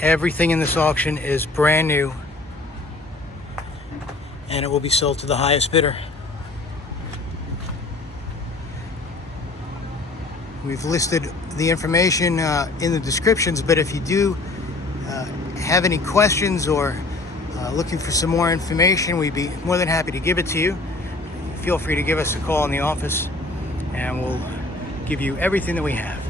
Everything in this auction is brand new, and it will be sold to the highest bidder. We've listed the information in the descriptions, but if you do have any questions or looking for some more information, we'd be more than happy to give it to you. Feel free to give us a call in the office, and we'll give you everything that we have.